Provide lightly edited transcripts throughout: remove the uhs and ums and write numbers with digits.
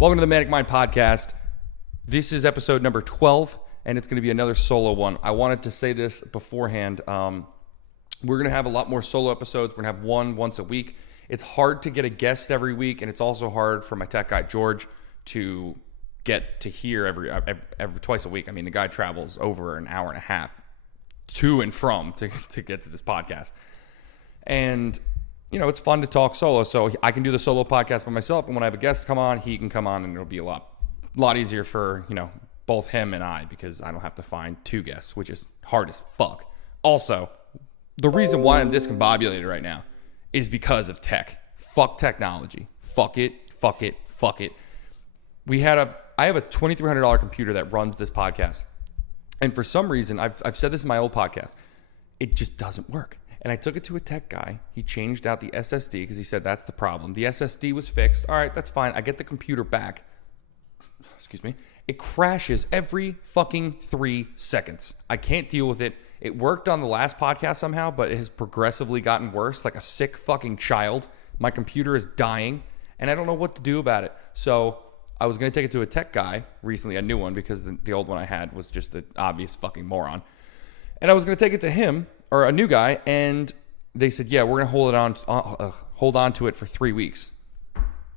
Welcome to the Manic Mind Podcast. This is episode number 12, and it's going to be another solo one. I wanted to say this beforehand. We're going to have a lot more solo episodes. We're going to have one once a week. It's hard to get a guest every week, and it's also hard for my tech guy, George, to get to hear every twice a week. I mean, the guy travels over an hour and a half to and from to get to this podcast. And you know, it's fun to talk solo, so I can do the solo podcast by myself, and when I have a guest come on, he can come on, and it'll be a lot easier for, you know, both him and I, because I don't have to find two guests, which is hard as fuck. Also, the reason why I'm discombobulated right now is because of tech. Fuck technology. Fuck it. I have a $2,300 computer that runs this podcast, and for some reason, I've said this in my old podcast, it just doesn't work. And I took it to a tech guy. He changed out the SSD because he said that's the problem. The SSD was fixed. All right, that's fine. I get the computer back. Excuse me. It crashes every fucking 3 seconds. I can't deal with it. It worked on the last podcast somehow, but it has progressively gotten worse, like a sick fucking child. My computer is dying, and I don't know what to do about it. So I was going to take it to a tech guy recently, a new one, because the old one I had was just an obvious fucking moron. And I was going to take it to him, or a new guy, and they said, yeah, we're going to hold on to it for 3 weeks.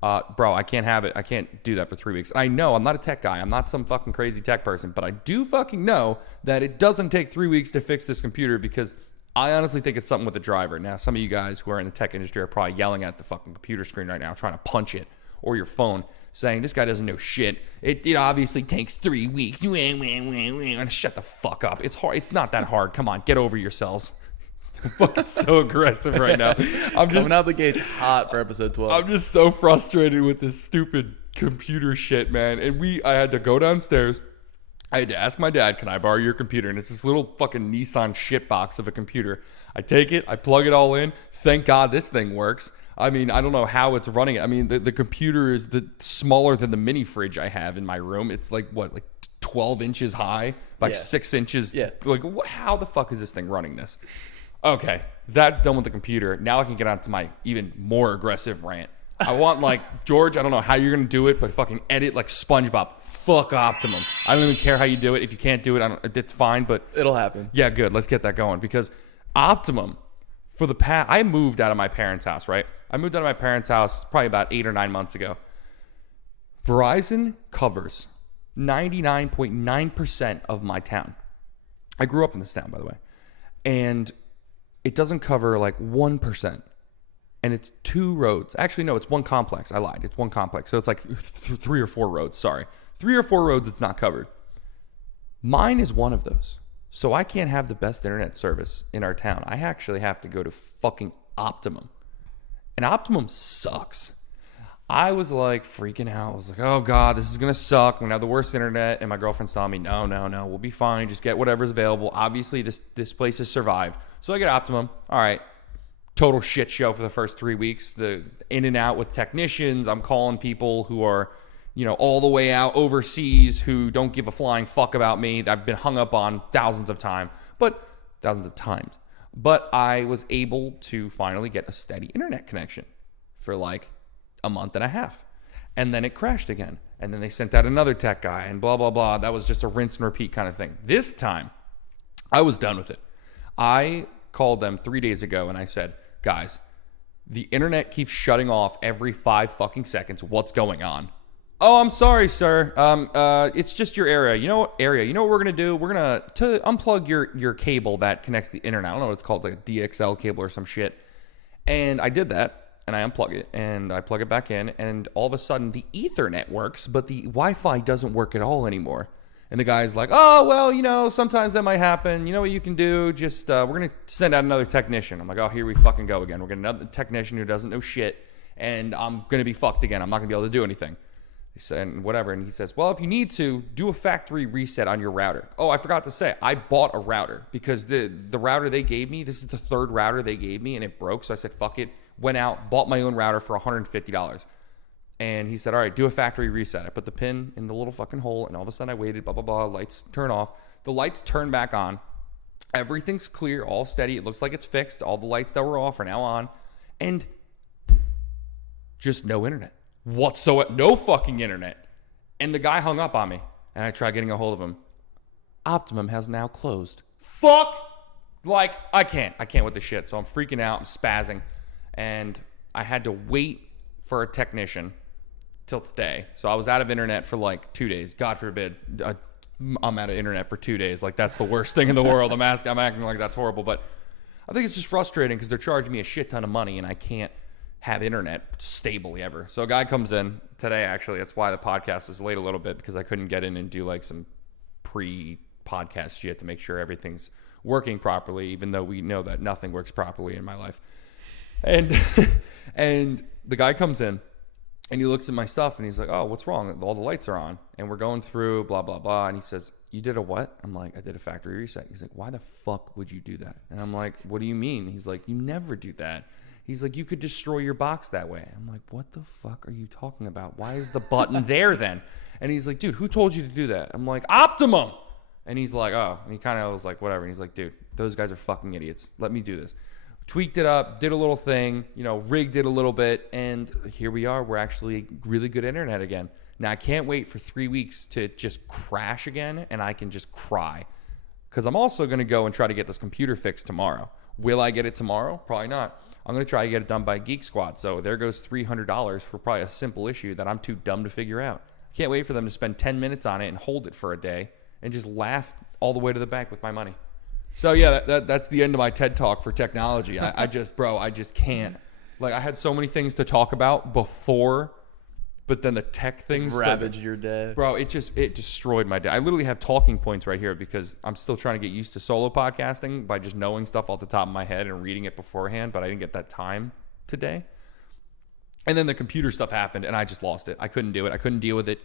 Bro, I can't have it. I can't do that for 3 weeks. I know I'm not a tech guy. I'm not some fucking crazy tech person, but I do fucking know that it doesn't take 3 weeks to fix this computer, because I honestly think it's something with the driver. Now, some of you guys who are in the tech industry are probably yelling at the fucking computer screen right now, trying to punch it, or your phone, saying, this guy doesn't know shit. It obviously takes 3 weeks. Shut the fuck up. It's hard. It's not that hard. Come on, get over yourselves. I'm fucking so aggressive right now. I'm just coming out the gates hot for episode 12. I'm just so frustrated with this stupid computer shit, man. And I had to go downstairs. I had to ask my dad, can I borrow your computer? And it's this little fucking Nissan shitbox of a computer. I take it, I plug it all in. Thank God this thing works. I mean, I don't know how it's running it. I mean, the computer is smaller than the mini fridge I have in my room. It's like 12 inches high, 6 inches. Yeah. Like, how the fuck is this thing running this? Okay, that's done with the computer. Now I can get on to my even more aggressive rant. I want, George, I don't know how you're going to do it, but fucking edit like SpongeBob. Fuck Optimum. I don't even care how you do it. If you can't do it, it's fine, but it'll happen. Yeah, good. Let's get that going, because Optimum, I moved out of my parents' house, right? I moved out of my parents' house probably about 8 or 9 months ago. Verizon covers 99.9% of my town. I grew up in this town, by the way. And it doesn't cover 1%. And it's 2 roads. Actually, no, it's one complex. I lied. It's one complex. So it's 3 or 4 roads. Sorry. 3 or 4 roads it's not covered. Mine is one of those. So I can't have the best internet service in our town. I actually have to go to fucking Optimum. And Optimum sucks. I was freaking out. I was like, oh God, this is going to suck. I'm going to have the worst internet. And my girlfriend's telling me, no, we'll be fine. Just get whatever's available. Obviously, this place has survived. So I get Optimum. All right. Total shit show for the first 3 weeks. The in and out with technicians. I'm calling people who are, all the way out overseas who don't give a flying fuck about me. I've been hung up on thousands of times. But I was able to finally get a steady internet connection for a month and a half. And then it crashed again. And then they sent out another tech guy and blah, blah, blah. That was just a rinse and repeat kind of thing. This time, I was done with it. I called them 3 days ago and I said, guys, the internet keeps shutting off every 5 fucking seconds. What's going on? Oh, I'm sorry, sir. It's just your area. You know what we're going to do? We're going to unplug your cable that connects the internet. I don't know what it's called. It's like a DXL cable or some shit. And I did that. And I unplug it. And I plug it back in. And all of a sudden, the Ethernet works. But the Wi-Fi doesn't work at all anymore. And the guy's like, oh, well, sometimes that might happen. You know what you can do? Just, we're going to send out another technician. I'm like, oh, here we fucking go again. We're getting another technician who doesn't know shit. And I'm going to be fucked again. I'm not going to be able to do anything. He said, whatever. And he says, well, if you need to, do a factory reset on your router. Oh, I forgot to say, I bought a router because the router they gave me, this is the 3rd router they gave me, and it broke. So I said, fuck it. Went out, bought my own router for $150. And he said, all right, do a factory reset. I put the pin in the little fucking hole, and all of a sudden I waited, blah, blah, blah. Lights turn off. The lights turn back on. Everything's clear, all steady. It looks like it's fixed. All the lights that were off are now on. And just no internet. whatsoever. No fucking internet. And the guy hung up on me. And I tried getting a hold of him. Optimum has now closed. Fuck! Like, I can't with the shit. So I'm freaking out. I'm spazzing. And I had to wait for a technician till today. So I was out of internet for like 2 days. God forbid I'm out of internet for 2 days. Like, that's the worst thing in the world. I'm acting like that's horrible. But I think it's just frustrating because they're charging me a shit ton of money and I can't have internet stably ever. So a guy comes in today, actually. That's why the podcast is late a little bit, because I couldn't get in and do like some pre-podcast shit to make sure everything's working properly, even though we know that nothing works properly in my life. And and the guy comes in and he looks at my stuff and he's like, oh, what's wrong? All the lights are on. And we're going through blah, blah, blah. And he says, you did a what? I'm like, I did a factory reset. He's like, why the fuck would you do that? And I'm like, what do you mean? He's like, you never do that. He's like, you could destroy your box that way. I'm like, what the fuck are you talking about? Why is the button there then? And he's like, dude, who told you to do that? I'm like, Optimum. And he's like, oh. And he kind of was like, whatever. And he's like, dude, those guys are fucking idiots. Let me do this. Tweaked it up, did a little thing, rigged it a little bit, and here we are. We're actually really good internet again. Now, I can't wait for 3 weeks to just crash again, and I can just cry. Because I'm also going to go and try to get this computer fixed tomorrow. Will I get it tomorrow? Probably not. I'm going to try to get it done by Geek Squad. So there goes $300 for probably a simple issue that I'm too dumb to figure out. Can't wait for them to spend 10 minutes on it and hold it for a day and just laugh all the way to the bank with my money. So yeah, that's the end of my TED Talk for technology. I just can't. Like, I had so many things to talk about before, but then the tech things ravaged your day. Bro, it destroyed my day. I literally have talking points right here because I'm still trying to get used to solo podcasting by just knowing stuff off the top of my head and reading it beforehand, but I didn't get that time today. And then the computer stuff happened and I just lost it. I couldn't do it. I couldn't deal with it.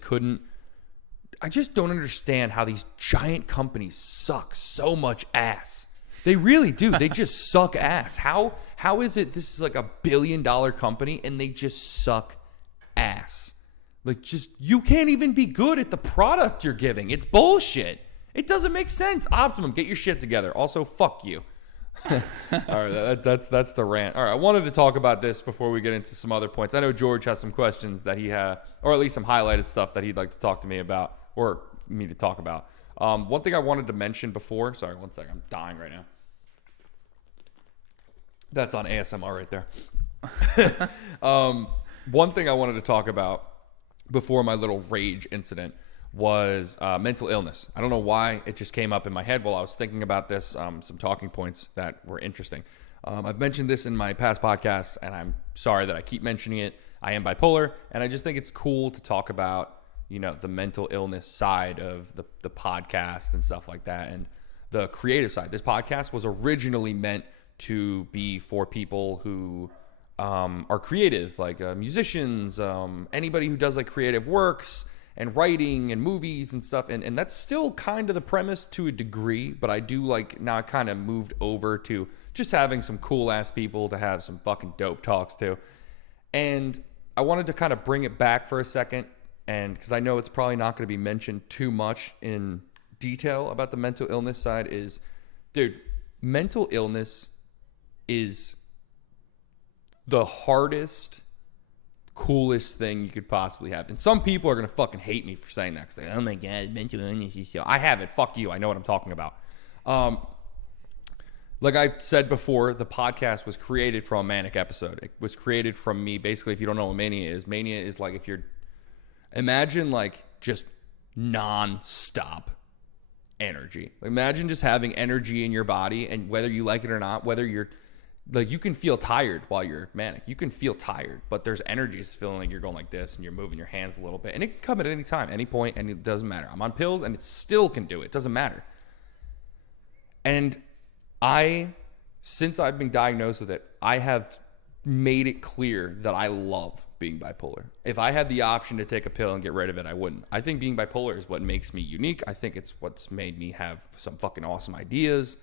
I just don't understand how these giant companies suck so much ass. They really do. They just suck ass. How is it this is like $1 billion company and they just suck ass? Like, just, you can't even be good at the product you're giving. It's bullshit. It doesn't make sense. Optimum, get your shit together. Also, fuck you. All right, that's the rant. All right, I wanted to talk about this before we get into some other points. I know George has some questions that he had, or at least some highlighted stuff that he'd like to talk to me about, or me to talk about. One thing I wanted to mention before, sorry, one second, I'm dying right now. That's on ASMR right there. One thing I wanted to talk about before my little rage incident was mental illness. I don't know why it just came up in my head while I was thinking about this. Some talking points that were interesting. I've mentioned this in my past podcasts, and I'm sorry that I keep mentioning it. I am bipolar, and I just think it's cool to talk about, the mental illness side of the podcast and stuff like that, and the creative side. This podcast was originally meant to be for people who are creative, like musicians, anybody who does like creative works and writing and movies and stuff. And that's still kind of the premise to a degree, but I do like, now I kind of moved over to just having some cool ass people to have some fucking dope talks to. And I wanted to kind of bring it back for a second, and because I know it's probably not going to be mentioned too much in detail about the mental illness side, is, dude, mental illness is the hardest, coolest thing you could possibly have. And some people are going to fucking hate me for saying that, because they're like, oh my God, mental illness is so... I have it. Fuck you. I know what I'm talking about. Like I've said before, the podcast was created from a Manic episode. It was created from me. Basically, if you don't know what mania is like, if you're... Imagine like just non-stop energy. Imagine just having energy in your body, and whether you like it or not, whether you're... Like, you can feel tired while you're manic. You can feel tired, but there's energy. It's feeling like you're going like this and you're moving your hands a little bit. And it can come at any time, any point, and it doesn't matter. I'm on pills and it still can do it. It doesn't matter. And since I've been diagnosed with it, I have made it clear that I love being bipolar. If I had the option to take a pill and get rid of it, I wouldn't. I think being bipolar is what makes me unique. I think it's what's made me have some fucking awesome ideas.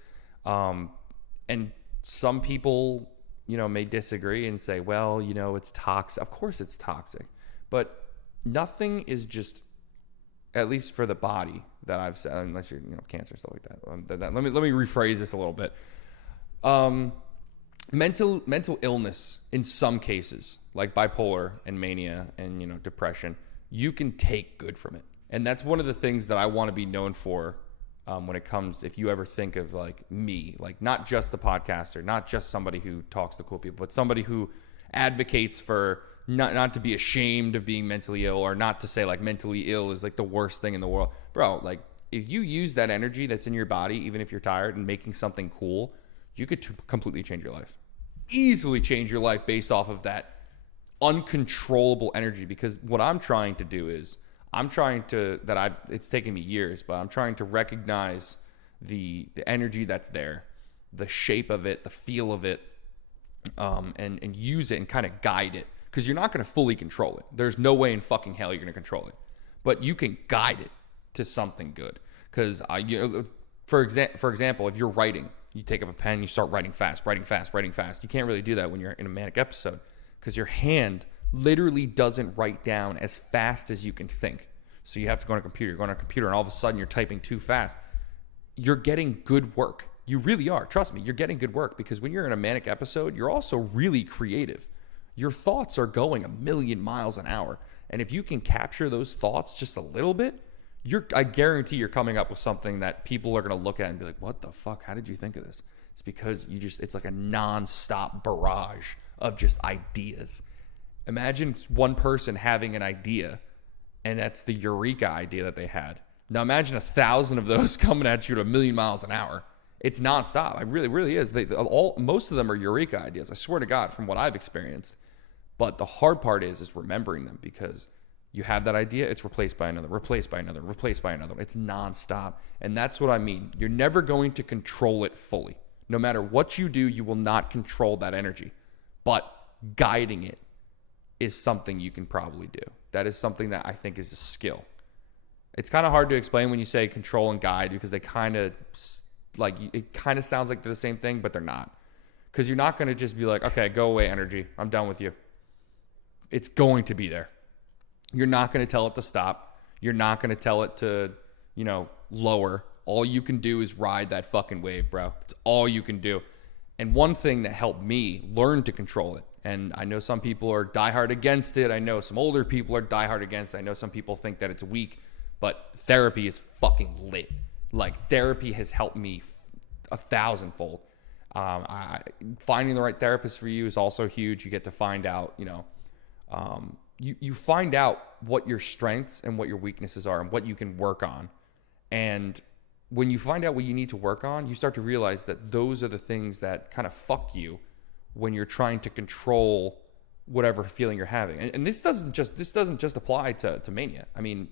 And some people, may disagree and say, well, it's toxic. Of course it's toxic. But nothing is just, at least for the body that I've said, unless you're, cancer, stuff like that. Let me rephrase this a little bit. mental illness in some cases, like bipolar and mania and, depression, you can take good from it. And that's one of the things that I want to be known for when it comes, if you ever think of like me, like not just the podcaster, not just somebody who talks to cool people, but somebody who advocates for not to be ashamed of being mentally ill, or not to say like mentally ill is like the worst thing in the world. Bro, like if you use that energy that's in your body, even if you're tired, and making something cool, you could completely change your life. Easily change your life based off of that uncontrollable energy. Because what I'm trying to do is it's taken me years, but I'm trying to recognize the energy that's there, the shape of it, the feel of it, and use it and kind of guide it. Because you're not going to fully control it. There's no way in fucking hell you're going to control it, but you can guide it to something good. Because for example, if you're writing, you take up a pen, you start writing fast. You can't really do that when you're in a manic episode, because your hand literally doesn't write down as fast as you can think. So you have to go on a computer. You're going on a computer, and all of a sudden you're typing too fast. You're getting good work. You really are. Trust me, you're getting good work, because when you're in a manic episode, you're also really creative. Your thoughts are going 1,000,000 miles an hour. And if you can capture those thoughts just a little bit, I guarantee you're coming up with something that people are going to look at and be like, what the fuck? How did you think of this? It's because it's like a nonstop barrage of just ideas. Imagine one person having an idea, and that's the eureka idea that they had. Now imagine 1,000 of those coming at you at 1,000,000 miles an hour. It's nonstop. It really is. Most of them are eureka ideas. I swear to God, from what I've experienced. But the hard part is remembering them, because you have that idea, it's replaced by another, replaced by another, replaced by another. It's nonstop. And that's what I mean. You're never going to control it fully. No matter what you do, you will not control that energy. But guiding it is something you can probably do. That is something that I think is a skill. It's kind of hard to explain when you say control and guide, because they kind of it kind of sounds like they're the same thing, but they're not. Because you're not going to just be like, okay, go away, energy, I'm done with you. It's going to be there. You're not going to tell it to stop. You're not going to tell it to, lower. All you can do is ride that fucking wave, bro. That's all you can do. And one thing that helped me learn to control it, and I know some people are diehard against it. I know some older people are diehard against it. I know some people think that it's weak, but therapy is fucking lit. Like, therapy has helped me 1,000-fold. Finding the right therapist for you is also huge. You get to find out, you find out what your strengths and what your weaknesses are and what you can work on. And when you find out what you need to work on, you start to realize that those are the things that kind of fuck you when you're trying to control whatever feeling you're having. And this doesn't just apply to mania. I mean,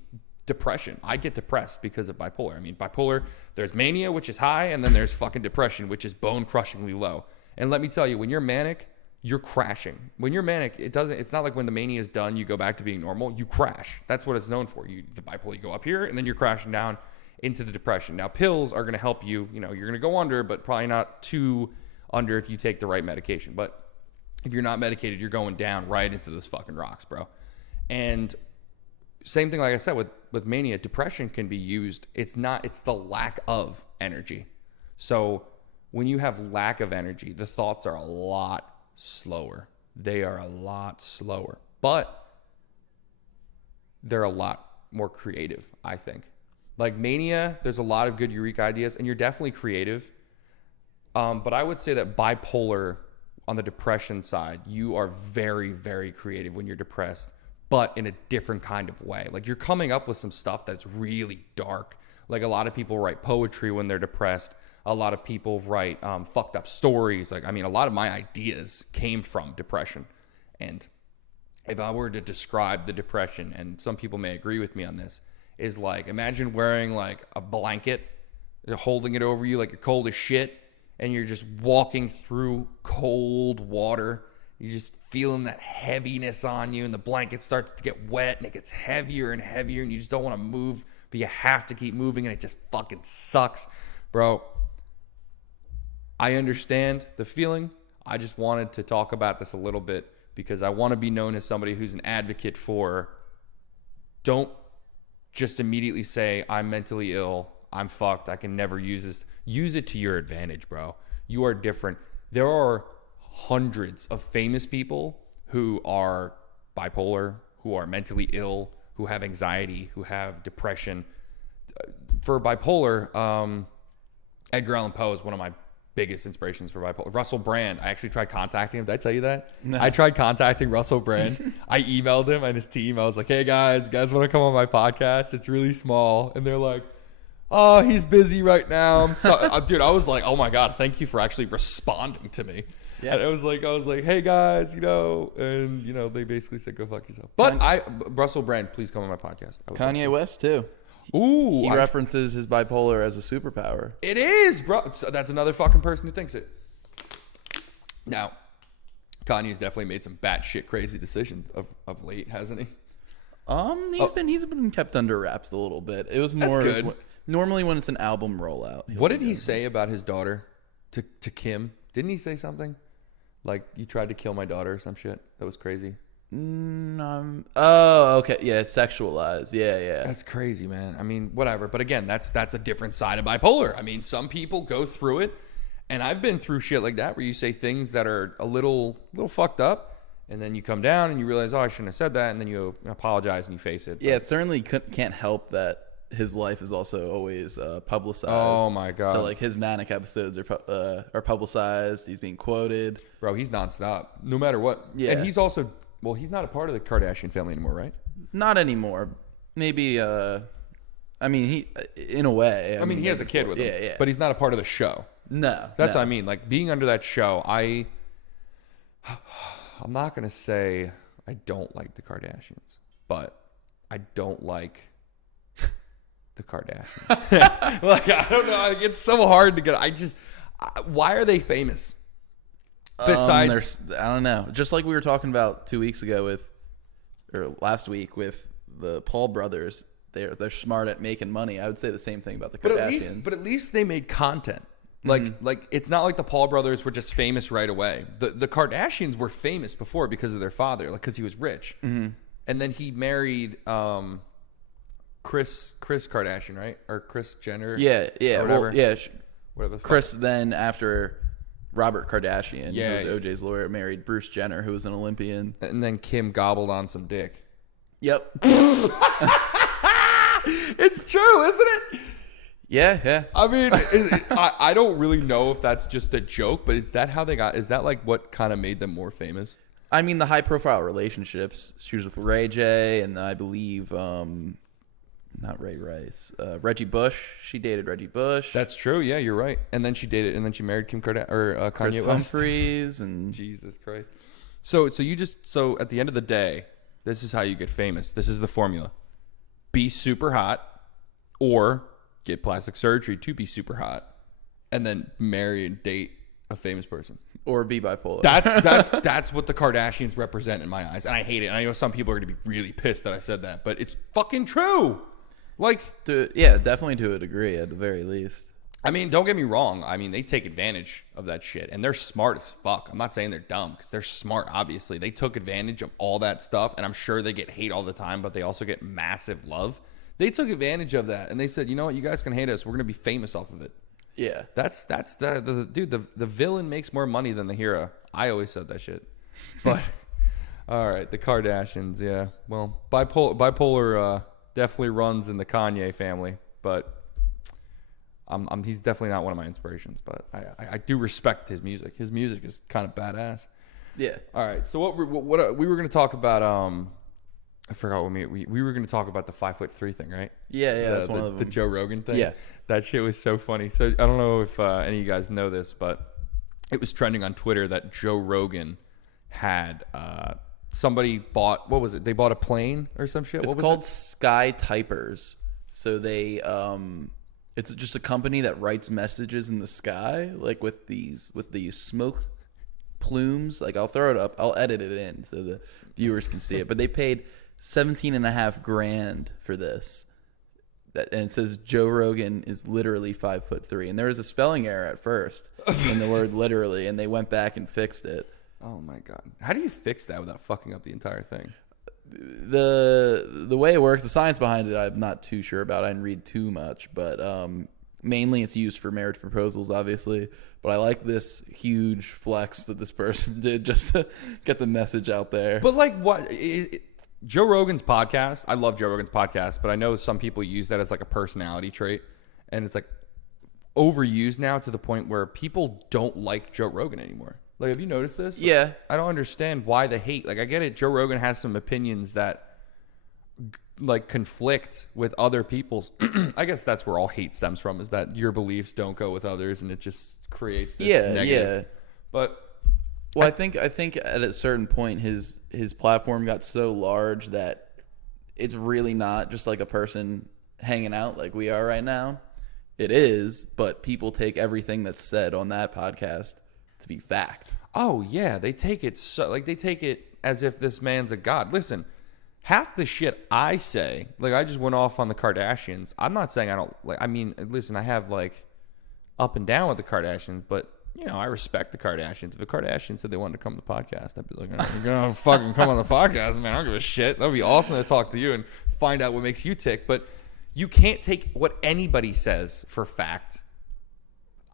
depression. I get depressed because of bipolar. I mean, bipolar, there's mania, which is high, and then there's fucking depression, which is bone-crushingly low. And let me tell you, when you're manic, you're crashing. When you're manic, it's not like when the mania is done, you go back to being normal. You crash. That's what it's known for. The bipolar, you go up here, and then you're crashing down into the depression. Now, pills are going to help you. You're going to go under, but probably not too under if you take the right medication. But if you're not medicated, you're going down right into those fucking rocks, bro. And same thing, like I said, with mania, depression can be used. It's the lack of energy. So when you have lack of energy, the thoughts are a lot slower. They are a lot slower, but they're a lot more creative, I think. Like mania, there's a lot of good eureka ideas, and you're definitely creative. But I would say that bipolar, on the depression side, you are very, very creative when you're depressed, but in a different kind of way. Like, you're coming up with some stuff that's really dark. Like, a lot of people write poetry when they're depressed. A lot of people write fucked up stories. Like, I mean, a lot of my ideas came from depression. And if I were to describe the depression, and some people may agree with me on this, is like, imagine wearing like a blanket, holding it over you like you're cold as shit, and you're just walking through cold water. You're just feeling that heaviness on you, and the blanket starts to get wet, and it gets heavier and heavier, and you just don't want to move, but you have to keep moving, and it just fucking sucks. Bro, I understand the feeling. I just wanted to talk about this a little bit because I want to be known as somebody who's an advocate for, don't just immediately say, I'm mentally ill, I'm fucked, I can never use this. Use it to your advantage, bro. You are different. There are hundreds of famous people who are bipolar, who are mentally ill, who have anxiety, who have depression. For bipolar, Edgar Allan Poe is one of my biggest inspirations for bipolar. Russell Brand, I actually tried contacting him. Did I tell you that? No. I tried contacting Russell Brand. I emailed him and his team. I was like, hey guys want to come on my podcast? It's really small. And they're like, oh, he's busy right now. I'm so dude, I was like, oh my God, thank you for actually responding to me. Yeah. And I was like, hey guys, and they basically said, go fuck yourself. But Russell Brand, please come on my podcast. Kanye West too. Ooh, he references his bipolar as a superpower. It is, bro. So that's another fucking person who thinks it. Now, Kanye's definitely made some batshit crazy decisions of late, hasn't he? He's been kept under wraps a little bit. It was more good. Normally when it's an album rollout. What did he say about his daughter to Kim? Didn't he say something like, you tried to kill my daughter or some shit? That was crazy. Oh, okay. Yeah, sexualized. Yeah. That's crazy, man. I mean, whatever. But again, that's a different side of bipolar. I mean, some people go through it, and I've been through shit like that where you say things that are a little fucked up, and then you come down and you realize, oh, I shouldn't have said that, and then you apologize and you face it. Yeah, it certainly can't help that his life is also always publicized. Oh my God. So like his Manic episodes are publicized. He's being quoted. Bro, he's nonstop, no matter what. Yeah, and he's also. Well, he's not a part of the Kardashian family anymore, right? Not anymore. Maybe, I mean, he, in a way. I mean, he has a kid with him. Yeah. But he's not a part of the show. No. That's what I mean. Like, being under that show, I'm not going to say I don't like the Kardashians, but I don't like the Kardashians. Like, I don't know. It's so hard to get. Why are they famous? Besides, I don't know. Just like we were talking about 2 weeks ago last week with the Paul brothers, they're smart at making money. I would say the same thing about the Kardashians. But at least they made content. Like it's not like the Paul brothers were just famous right away. The Kardashians were famous before because of their father, like because he was rich, and then he married Kris Kardashian, right? Or Kris Jenner? Yeah. Whatever. Well, whatever. Kris then after Robert Kardashian, who was OJ's lawyer, married Bruce Jenner, who was an Olympian. And then Kim gobbled on some dick. Yep. It's true, isn't it? Yeah. I mean, I don't really know if that's just a joke, but is that how they got? Is that like what kind of made them more famous? I mean, the high-profile relationships. She was with Ray J, and I believe, not Ray Rice, Reggie Bush. She dated Reggie Bush. That's true. Yeah, you're right. And then she married Kim Kardashian or Kanye West. Humphries and Jesus Christ. So at the end of the day, this is how you get famous. This is the formula: be super hot, or get plastic surgery to be super hot, and then marry and date a famous person. Or be bipolar. That's what the Kardashians represent in my eyes, and I hate it. And I know some people are gonna be really pissed that I said that, but it's fucking true. Like, definitely to a degree, at the very least. I mean, don't get me wrong. I mean, they take advantage of that shit, and they're smart as fuck. I'm not saying they're dumb, because they're smart, obviously. They took advantage of all that stuff, and I'm sure they get hate all the time, but they also get massive love. They took advantage of that, and they said, you know what, you guys can hate us. We're going to be famous off of it. Yeah. That's the dude, the villain makes more money than the hero. I always said that shit. But, all right, the Kardashians, yeah. Well, bipolar definitely runs in the Kanye family, but he's definitely not one of my inspirations, but I do respect his music. His music is kind of badass. Yeah. All right. So what we were going to talk about, I forgot what we were going to talk about the 5'3" thing, right? Yeah. That's one of them. The Joe Rogan thing. Yeah. That shit was so funny. So I don't know if any of you guys know this, but it was trending on Twitter that Joe Rogan had, somebody bought, what was it? They bought a plane or some shit? It's called Sky Typers. So they, it's just a company that writes messages in the sky, like with these smoke plumes. Like, I'll throw it up. I'll edit it in so the viewers can see it. But they paid $17.5 grand for this. And it says Joe Rogan is literally 5'3", and there was a spelling error at first in the word literally, and they went back and fixed it. Oh my God! How do you fix that without fucking up the entire thing? The way it works, the science behind it, I'm not too sure about. I didn't read too much, but mainly it's used for marriage proposals, obviously. but I like this huge flex that this person did just to get the message out there. But like Joe Rogan's podcast, I love Joe Rogan's podcast, but I know some people use that as like a personality trait, and it's like overused now to the point where people don't like Joe Rogan anymore. Like, have you noticed this? Yeah. I don't understand why the hate. Like, I get it. Joe Rogan has some opinions that like conflict with other people's. I guess that's where all hate stems from, is that your beliefs don't go with others, and it just creates this negative. But well, I think at a certain point his platform got so large that it's really not just like a person hanging out like we are right now. It is, but people take everything that's said on that podcast to be fact. Oh yeah, they take it they take it as if this man's a god. Listen, half the shit I say, like I just went off on the Kardashians. I'm not saying I don't like. I mean, listen, I have like up and down with the Kardashians, but you know, I respect the Kardashians. If the Kardashians said they wanted to come to the podcast, I'd be like, you're gonna fucking come on the podcast, man. I don't give a shit. That'd be awesome to talk to you and find out what makes you tick. But you can't take what anybody says for fact,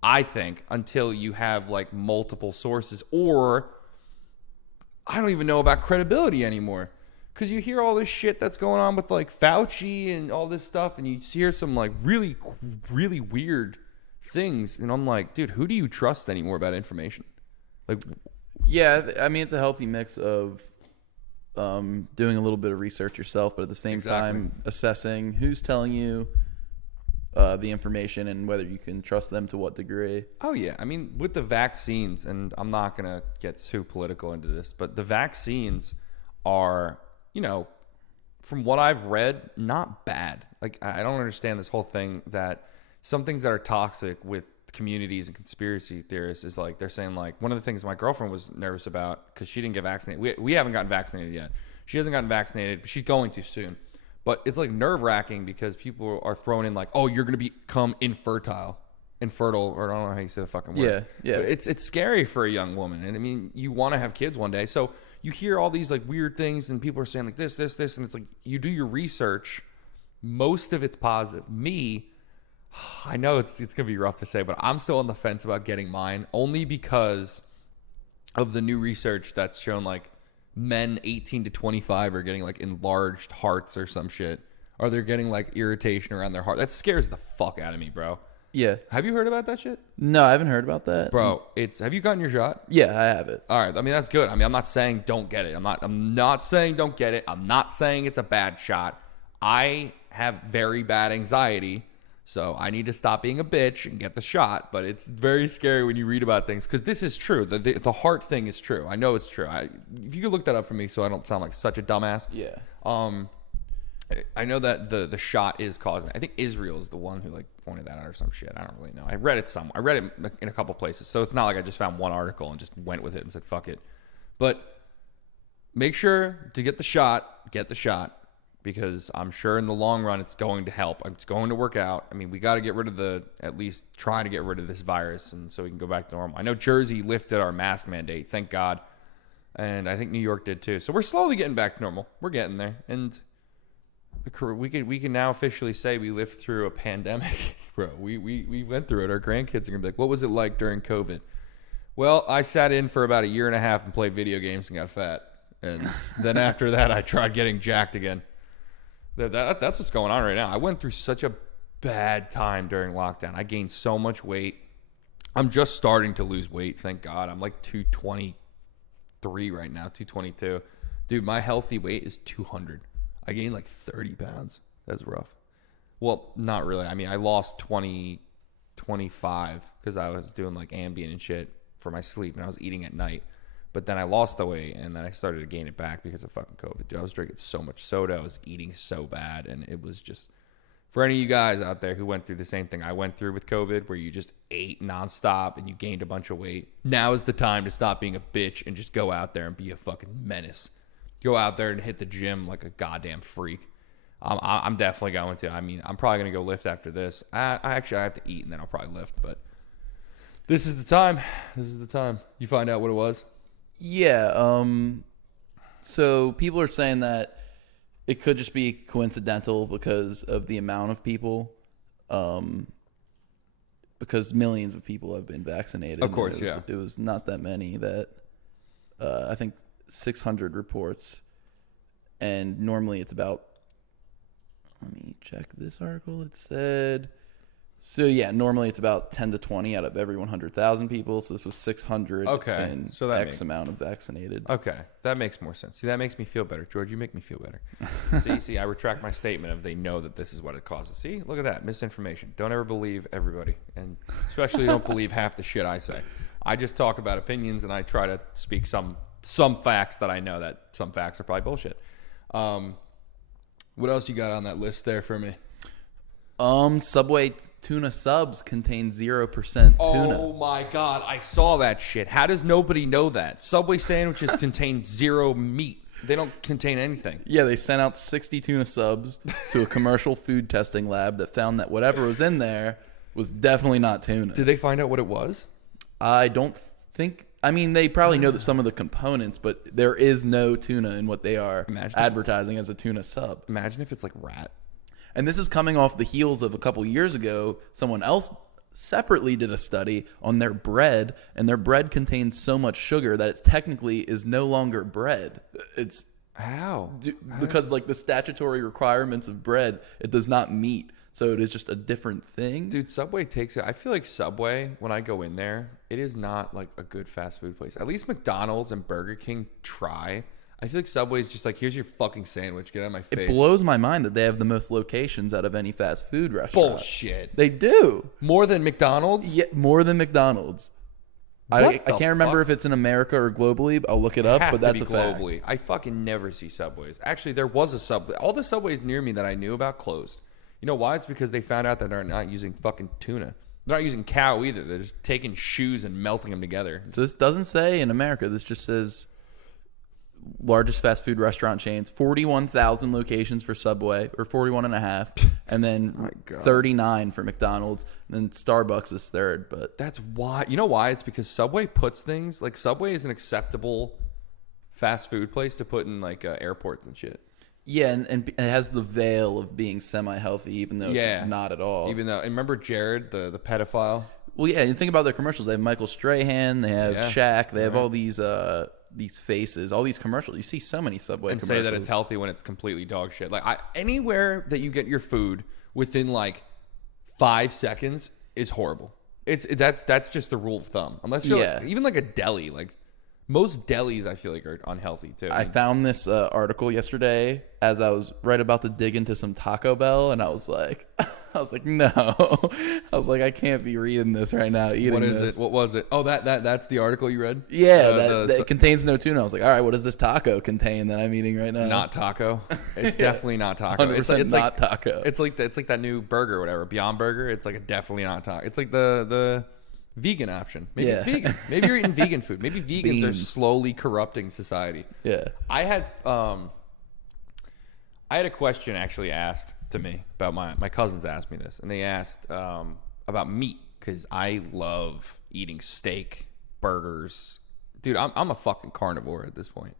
I think, until you have like multiple sources, or I don't even know about credibility anymore. Because you hear all this shit that's going on with like Fauci and all this stuff, and you hear some like really, really weird things, and I'm like, dude, who do you trust anymore about information? Like, yeah, I mean, it's a healthy mix of doing a little bit of research yourself, but at the same time assessing who's telling you the information and whether you can trust them to what degree. Oh yeah, I mean, with the vaccines, and I'm not gonna get too political into this, but the vaccines are, you know, from what I've read, not bad. Like, I don't understand this whole thing that some things that are toxic with communities and conspiracy theorists is like, they're saying like, one of the things my girlfriend was nervous about because she didn't get vaccinated. We haven't gotten vaccinated yet. She hasn't gotten vaccinated, but she's going to soon. But it's like nerve wracking because people are throwing in like, oh, you're going to become infertile, or I don't know how you say the fucking word. Yeah. But it's scary for a young woman. And I mean, you want to have kids one day. So you hear all these like weird things and people are saying like this. And it's like, you do your research. Most of it's positive. Me, I know it's going to be rough to say, but I'm still on the fence about getting mine, only because of the new research that's shown like men 18 to 25 are getting like enlarged hearts or some shit, or they're getting like irritation around their heart. That scares the fuck out of me, bro. Yeah. Have you heard about that shit? No, I haven't heard about that. Bro, have you gotten your shot? Yeah, I have it. All right. I mean, that's good. I mean, I'm not saying don't get it. I'm not saying don't get it. I'm not saying it's a bad shot. I have very bad anxiety, so I need to stop being a bitch and get the shot. But it's very scary when you read about things, because this is true. The heart thing is true. I know it's true. If you could look that up for me so I don't sound like such a dumbass. Yeah. I know that the shot is causing. I think Israel is the one who like pointed that out or some shit. I don't really know. I read it somewhere. I read it in a couple places, so it's not like I just found one article and just went with it and said fuck it. But make sure to get the shot. Get the shot, because I'm sure in the long run it's going to help. It's going to work out. I mean, we got to get rid of at least try to get rid of this virus, and so we can go back to normal. I know Jersey lifted our mask mandate, thank God, and I think New York did too. So we're slowly getting back to normal. We're getting there, and we can now officially say we lived through a pandemic, bro. We went through it. Our grandkids are gonna be like, "What was it like during COVID?" Well, I sat in for about a year and a half and played video games and got fat, and then after that, I tried getting jacked again. That's what's going on right now. I went through such a bad time during lockdown. I gained so much weight. I'm just starting to lose weight, thank God. I'm like 223 right now, 222. Dude, my healthy weight is 200. I gained like 30 pounds. That's rough. Well, not really. I mean, I lost 25 because I was doing like Ambien and shit for my sleep, and I was eating at night. But then I lost the weight, and then I started to gain it back because of fucking COVID. Dude, I was drinking so much soda. I was eating so bad, and it was just... For any of you guys out there who went through the same thing I went through with COVID, where you just ate nonstop and you gained a bunch of weight, now is the time to stop being a bitch and just go out there and be a fucking menace. Go out there and hit the gym like a goddamn freak. I'm definitely going to. I mean, I'm probably going to go lift after this. I have to eat, and then I'll probably lift, but this is the time. This is the time. You find out what it was? Yeah. So people are saying that it could just be coincidental because of the amount of people because millions of people have been vaccinated. Of course, It was not that many that I think 600 reports, and normally it's about. Let me check this article. It said. So yeah, normally it's about 10 to 20 out of every 100,000 people. So this was 600. Okay, and so that X amount of vaccinated. Okay, that makes more sense. See, that makes me feel better, George. You make me feel better. See, I retract my statement of they know that this is what it causes. See, look at that misinformation. Don't ever believe everybody, and especially don't believe half the shit I say. I just talk about opinions, and I try to speak some facts that I know that some facts are probably bullshit. What else you got on that list there for me? Subway tuna subs contain 0% tuna. Oh my God, I saw that shit. How does nobody know that? Subway sandwiches contain zero meat. They don't contain anything. Yeah, they sent out 60 tuna subs to a commercial food testing lab that found that whatever was in there was definitely not tuna. Did they find out what it was? I don't think. I mean, they probably know that some of the components, but there is no tuna in what they are advertising as a tuna sub. Imagine if it's like rat. And this is coming off the heels of a couple years ago. Someone else separately did a study on their bread, and their bread contains so much sugar that it technically is no longer bread. It's how? Because like the statutory requirements of bread, it does not meet. So it is just a different thing. Dude, Subway takes it. I feel like Subway, when I go in there, it is not like a good fast food place. At least McDonald's and Burger King try. I feel like Subway's just like, here's your fucking sandwich. Get out of my face. It blows my mind that they have the most locations out of any fast food restaurant. Bullshit. They do. More than McDonald's? Yeah, more than McDonald's. I can't remember if it's in America or globally. I'll look it up, but that's a fact. Globally. I fucking never see Subways. Actually, there was a Subway. All the Subways near me that I knew about closed. You know why? It's because they found out that they're not using fucking tuna. They're not using cow either. They're just taking shoes and melting them together. So this doesn't say in America. This just says largest fast food restaurant chains, 41,000 locations for Subway, or 41 and a half, and then 39 for McDonald's, and then Starbucks is third. But that's why. You know why? It's because Subway puts things like Subway is an acceptable fast food place to put in like airports and shit. Yeah, and it has the veil of being semi-healthy, even though it's not at all. Even though, and remember Jared, the pedophile? Well, yeah, and think about their commercials. They have Michael Strahan, they have Shaq, they have all these faces, all these commercials. You see so many Subway commercials. And say that it's healthy when it's completely dog shit. Like anywhere that you get your food within like 5 seconds is horrible. That's just the rule of thumb. Unless you're like, even like a deli, like most delis I feel like are unhealthy too. I found this article yesterday as I was right about to dig into some Taco Bell, and I was like, no. I was like, I can't be reading this right now. What is it? What was it? Oh, that's the article you read? Yeah, that contains no tuna. I was like, all right, what does this taco contain that I'm eating right now? Not taco. It's definitely not taco. 100% it's not taco. It's like that new burger or whatever, Beyond Burger. It's like a definitely not taco. It's like the vegan option. Maybe it's vegan. Maybe you're eating vegan food. Maybe vegans are slowly corrupting society. Yeah. I had a question actually asked to me about my cousins asked me this, and they asked about meat because I love eating steak, burgers. Dude, I'm a fucking carnivore at this point,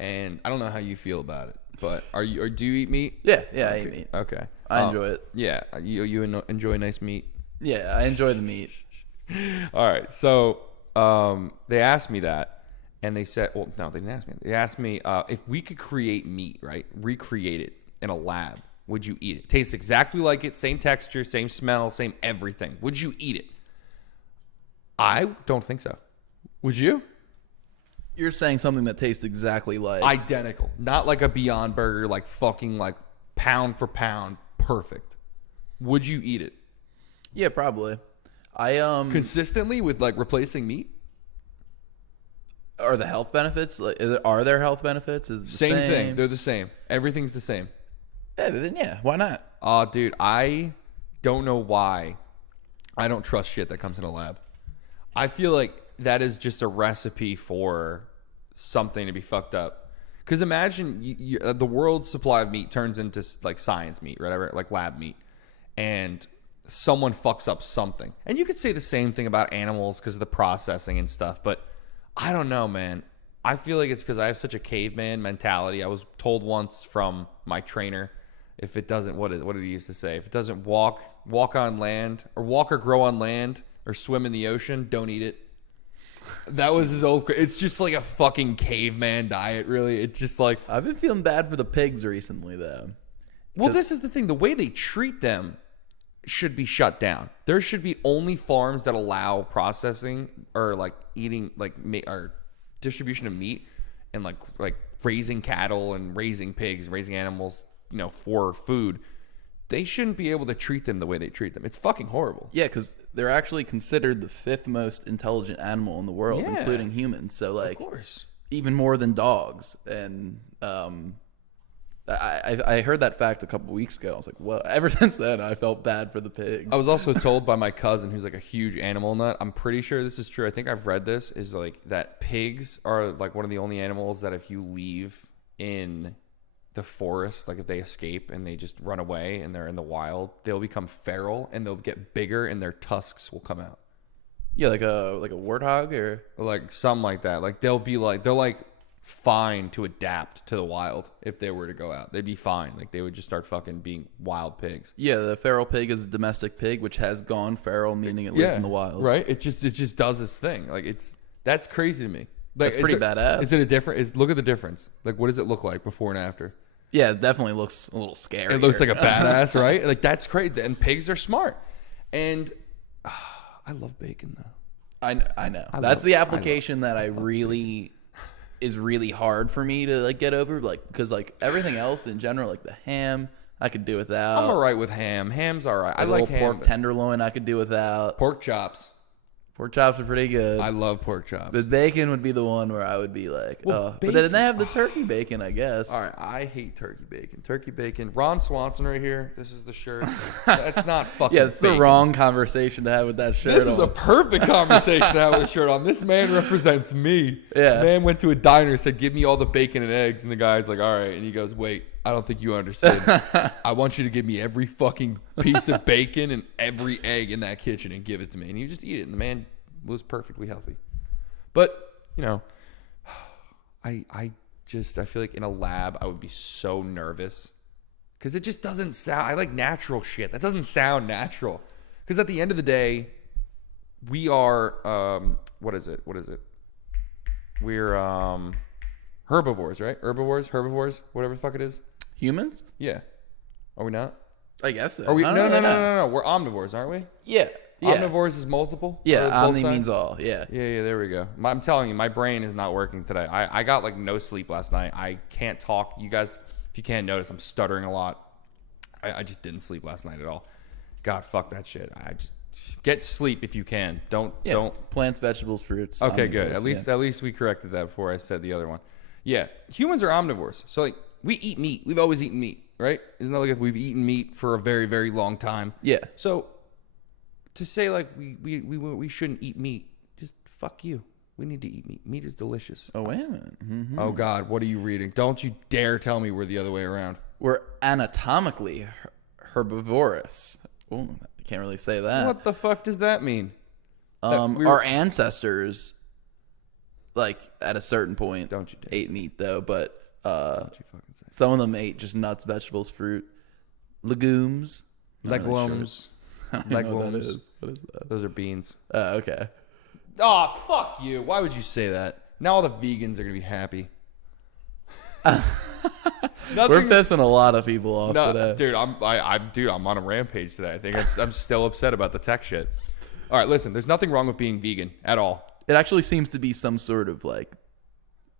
and I don't know how you feel about it, but do you eat meat? Yeah, I eat meat. Okay, I enjoy it. Yeah, you enjoy nice meat. Yeah, I enjoy the meat. All right, so they asked me that, and they said, well, no, they didn't ask me. They asked me if we could create meat, right, recreate it in a lab, would you eat it? Tastes exactly like it, same texture, same smell, same everything. Would you eat it? I don't think so. Would you? You're saying something that tastes exactly like identical, not like a Beyond Burger, like fucking like pound for pound, perfect. Would you eat it? Yeah, probably. Consistently with like replacing meat? Are the health benefits? Like, are there health benefits? Is it the same thing. They're the same. Everything's the same. Yeah, then yeah. Why not? Dude, I don't know why I don't trust shit that comes in a lab. I feel like that is just a recipe for something to be fucked up. Because imagine the world's supply of meat turns into like science meat, whatever, like lab meat, and someone fucks up something. And you could say the same thing about animals because of the processing and stuff, but I don't know, man. I feel like it's because I have such a caveman mentality. I was told once from my trainer If it doesn't, what did he used to say? If it doesn't walk on land, or walk or grow on land, or swim in the ocean, don't eat it. That was his old. It's just like a fucking caveman diet, really. It's just like, I've been feeling bad for the pigs recently, though. well, this is the thing. The way they treat them should be shut down. There should be only farms that allow processing or like eating, like or distribution of meat, and like raising cattle and raising pigs, raising animals, for food. They shouldn't be able to treat them the way they treat them. It's fucking horrible. Yeah, because they're actually considered the 5th most intelligent animal in the world, Yeah. including humans. So, like, Of course. even more than dogs. And I heard that fact a couple weeks ago. I was like, well, ever since then, I felt bad for the pigs. I was also told by my cousin, who's like a huge animal nut. I'm pretty sure this is true. I think I've read this. Is like that pigs are like one of the only animals that if you leave in the forest, like if they escape and they just run away and they're in the wild, they'll become feral and they'll get bigger and their tusks will come out. Yeah, like a warthog or like something like that. Like they're like fine to adapt to the wild. If they were to go out, they'd be fine. Like they would just start fucking being wild pigs. Yeah, the feral pig is a domestic pig, which has gone feral, meaning it lives in the wild. Right? It just does its thing. Like that's crazy to me. Like, That's pretty badass. Is it a different? Look at the difference. Like what does it look like before and after? Yeah, it definitely looks a little scary. It looks like a badass, right? Like that's crazy. And pigs are smart. And I love bacon though. I know. That's the application that I really is really hard for me to like get over, like because like everything else in general, like the ham, I could do without. I'm alright with ham. Ham's alright. I Like like ham. pork tenderloin, I could do without. Pork chops. Pork chops are pretty good. I love pork chops. But bacon would be the one where I would be like, Well, oh. But then they have the turkey bacon, I guess. All right, I hate turkey bacon. Turkey bacon. Ron Swanson right here. This is the shirt. That's not fucking. Yeah, it's bacon. the wrong conversation to have with that shirt This on. is a perfect conversation to have with a shirt on. This man represents me. Yeah. Man went to a diner, said, "Give me all the bacon and eggs," and the guy's like, "All right," and he goes, "Wait, I don't think you understand. I want you to give me every fucking piece of bacon and every egg in that kitchen and give it to me." And you just eat it, and the man was perfectly healthy. But I feel like in a lab I would be so nervous because it just doesn't sound. I like natural shit. That doesn't sound natural. Because at the end of the day, we are what is it? We're herbivores, right? Herbivores, whatever the fuck it is. Humans? Yeah. Are we not? I guess so. Are we? I No. don't really know. We're omnivores, aren't we? Yeah. Yeah. Omnivores is multiple? Yeah, Both omni sides? means all. Yeah. Yeah, there we go. I'm telling you, my brain is not working today. I got like no sleep last night. I can't talk. You guys, if you can't notice, I'm stuttering a lot. I just didn't sleep last night at all. God, fuck that shit. I just get sleep if you can. Don't. Plants, vegetables, fruits. Okay, good. omnivores, At least we corrected that before I said the other one. Yeah, humans are omnivores. So like we eat meat. We've always eaten meat, right? Isn't that like we've eaten meat for a very, very long time? Yeah. So to say like we shouldn't eat meat, just fuck you. We need to eat meat. Meat is delicious. Oh, wait a minute. Mm-hmm. Oh God, what are you reading? Don't you dare tell me we're the other way around. We're anatomically herbivorous. Oh, I can't really say that. What the fuck does that mean? Our ancestors, like at a certain point, Don't you dare ate say. meat though, but Don't you fucking say. some of them ate just nuts, vegetables, fruit, legumes. Not really sure. Legumes. I don't know what that Legumes. is. What is that? Those are beans. Okay. Oh, fuck you. Why would you say that? Now all the vegans are going to be happy. We're pissing a lot of people off No, today. dude, I'm on a rampage today. I think I'm still upset about the tech shit. All right, listen, there's nothing wrong with being vegan at all. It actually seems to be some sort of like.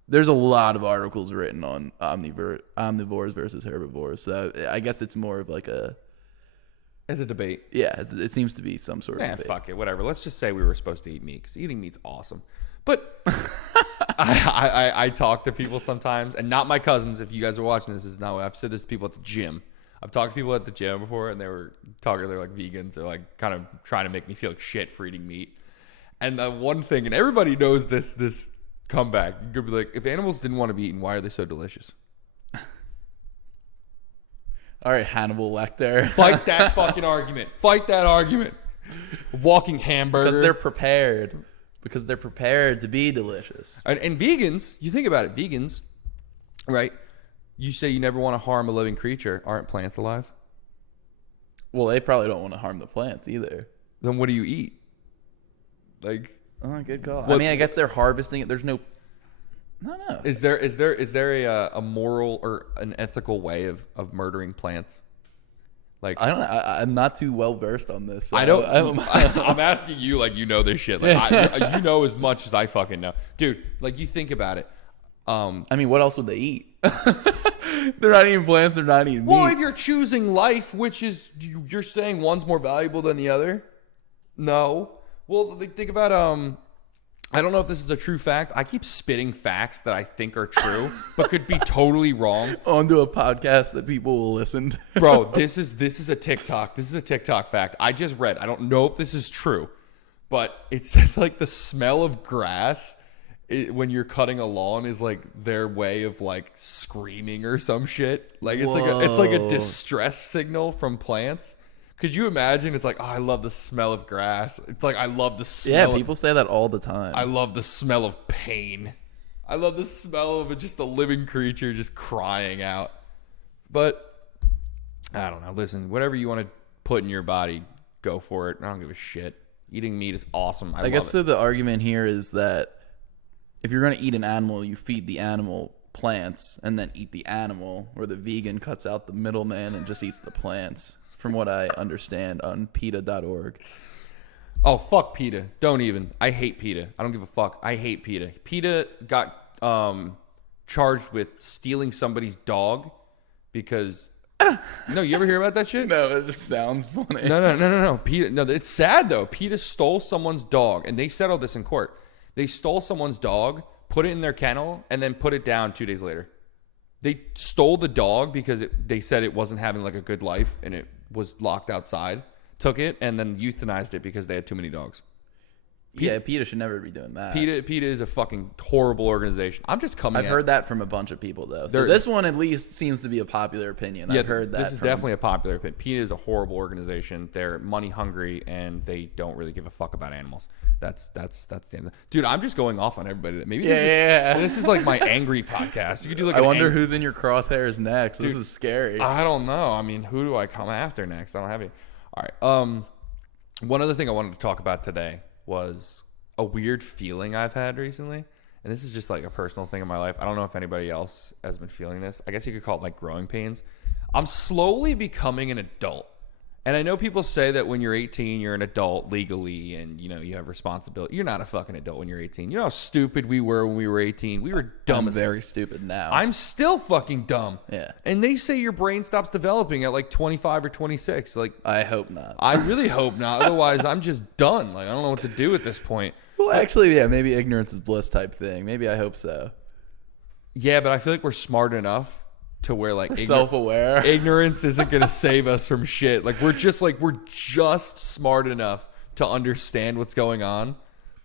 There's a lot of articles written on omnivores versus herbivores, so I guess it's more of like a. It's a debate. Yeah, it seems to be some sort of debate. Fuck it, whatever. Let's just say we were supposed to eat meat because eating meat's awesome. But I talk to people sometimes, and not my cousins. If you guys are watching this, is not. I've said this to people at the gym. I've talked to people at the gym before, and they were talking. They're like vegans. They're like kind of trying to make me feel like shit for eating meat. And the one thing, and everybody knows this comeback. You could be like, if animals didn't want to be eaten, why are they so delicious? All right, Hannibal Lecter. Fight that fucking argument. Fight that argument. Walking hamburger. Because they're prepared. Because they're prepared to be delicious. And vegans, you think about it, vegans, right? You say you never want to harm a living creature. Aren't plants alive? Well, they probably don't want to harm the plants either. Then what do you eat? Like, Oh, good call. What- I mean, I guess they're harvesting it. There's no. I don't know. is there a moral or an ethical way of murdering plants? Like, I don't know. I'm not too well versed on this. So I don't. I I'm asking you like you know this shit. Like you know as much as I fucking know, dude. Like you think about it. I mean, what else would they eat? They're not eating plants. They're not eating Well, meat. if you're choosing life, which is you're saying one's more valuable than the other? No. Well, think about I don't know if this is a true fact. I keep spitting facts that I think are true, but could be totally wrong. Onto a podcast that people will listen to. Bro, this is a TikTok. This is a TikTok fact. I just read. I don't know if this is true, but it says like the smell of grass when you're cutting a lawn is like their way of like screaming or some shit. Like it's like a distress signal from plants. Could you imagine? It's like, oh, I love the smell of grass. It's like I love the smell. Yeah, people say that all the time. I love the smell of pain. I love the smell of just a living creature just crying out. But I don't know. Listen, whatever you want to put in your body, go for it. I don't give a shit. Eating meat is awesome. I guess love so. it. The argument here is that if you're going to eat an animal, you feed the animal plants and then eat the animal, or the vegan cuts out the middleman and just eats the plants. From what I understand on PETA.org. Oh, fuck PETA. Don't even. I hate PETA. I don't give a fuck. I hate PETA. PETA got charged with stealing somebody's dog because... No, you ever hear about that shit? No, it just sounds funny. No. PETA, no, it's sad, though. PETA stole someone's dog, and they settled this in court. They stole someone's dog, put it in their kennel, and then put it down 2 days later. They stole the dog because they said it wasn't having like a good life, and it was locked outside, took it, and then euthanized it because they had too many dogs. Yeah, PETA should never be doing that. PETA is a fucking horrible organization. I'm just coming I've heard that from a bunch of people, though. So this one at least seems to be a popular opinion. Yeah, I've heard that. This is definitely a popular opinion. PETA is a horrible organization. They're money hungry, and they don't really give a fuck about animals. That's the end of it. Dude, I'm just going off on everybody. Maybe this is like my angry podcast. You could do like I wonder who's in your crosshairs next. Dude, this is scary. I don't know. I mean, who do I come after next? I don't have any. All right. One other thing I wanted to talk about today was a weird feeling I've had recently. And this is just like a personal thing in my life. I don't know if anybody else has been feeling this. I guess you could call it like growing pains. I'm slowly becoming an adult. And I know people say that when you're 18, you're an adult legally and, you know, you have responsibility. You're not a fucking adult when you're 18. You know how stupid we were when we were 18? We were dumb. I'm very stupid now. I'm still fucking dumb. Yeah. And they say your brain stops developing at like 25 or 26. Like, I hope not. I really hope not. Otherwise, I'm just done. Like, I don't know what to do at this point. Well, actually, yeah, maybe ignorance is bliss type thing. Maybe I hope so. Yeah, but I feel like we're smart enough to where like self-aware ignorance isn't gonna save us from shit. Like we're just smart enough to understand what's going on,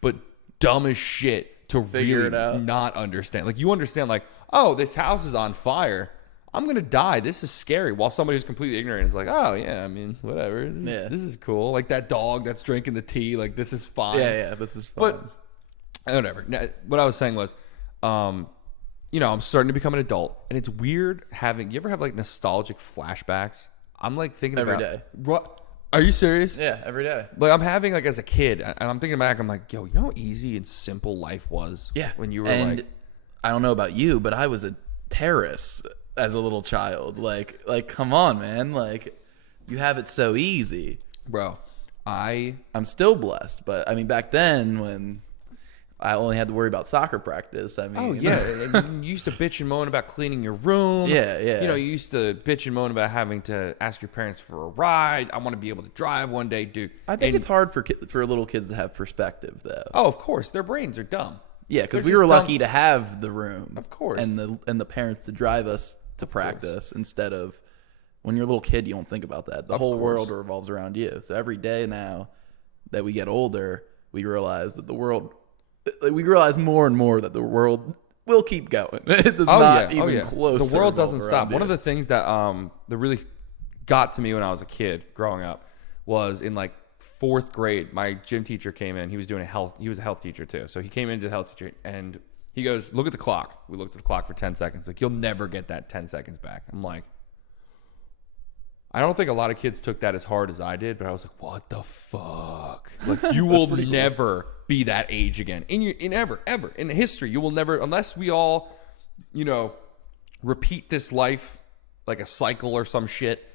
but dumb as shit to figure really it out. Not understand. Like you understand, like, oh, this house is on fire. I'm gonna die. This is scary. While somebody who's completely ignorant is like, oh yeah, I mean, whatever. This is cool. Like that dog that's drinking the tea. Like this is fine. Yeah, this is fun. But whatever. Now, what I was saying was, you know, I'm starting to become an adult, and it's weird having. You ever have like nostalgic flashbacks? I'm like thinking every about day. What? Are you serious? Yeah, every day. Like I'm having like as a kid, and I'm thinking back. I'm like, yo, you know how easy and simple life was. Yeah, when you were and I don't know about you, but I was a terrorist as a little child. Like, come on, man. Like, you have it so easy, bro. I'm still blessed, but I mean, back then when I only had to worry about soccer practice. I mean, oh yeah, you used to bitch and moan about cleaning your room. Yeah. You know, you used to bitch and moan about having to ask your parents for a ride. I want to be able to drive one day, dude. I think it's hard for little kids to have perspective, though. Oh, of course, their brains are dumb. Yeah, because we were lucky to have the room, of course, and the parents to drive us to practice instead of when you're a little kid, you don't think about that. The whole world revolves around you. So every day now that we get older, we realize that we realize more and more that the world will keep going. It does not even close. The world doesn't stop. You. One of the things that really got to me when I was a kid growing up was in like 4th grade. My gym teacher came in. He was a health teacher too. So he came into the health teacher, and He goes, look at the clock. We looked at the clock for 10 seconds. Like, you'll never get that 10 seconds back. I'm like, I don't think a lot of kids took that as hard as I did, but I was like, what the fuck? Like, you will never be that age again. In ever in history, you will never, unless we all, repeat this life like a cycle or some shit,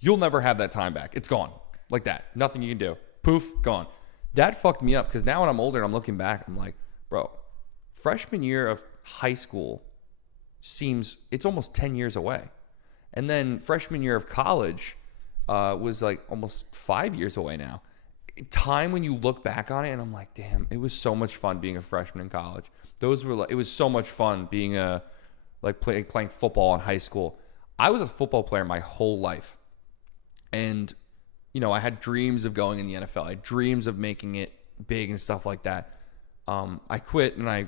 you'll never have that time back. It's gone. Like that. Nothing you can do. Poof, gone. That fucked me up because now when I'm older and I'm looking back, I'm like, bro, freshman year of high school it's almost 10 years away. And then freshman year of college was like almost 5 years away now. Time when you look back on it and I'm like, damn, it was so much fun being a freshman in college. It was so much fun being playing football in high school. I was a football player my whole life. And, I had dreams of going in the NFL. I had dreams of making it big and stuff like that. I quit, and I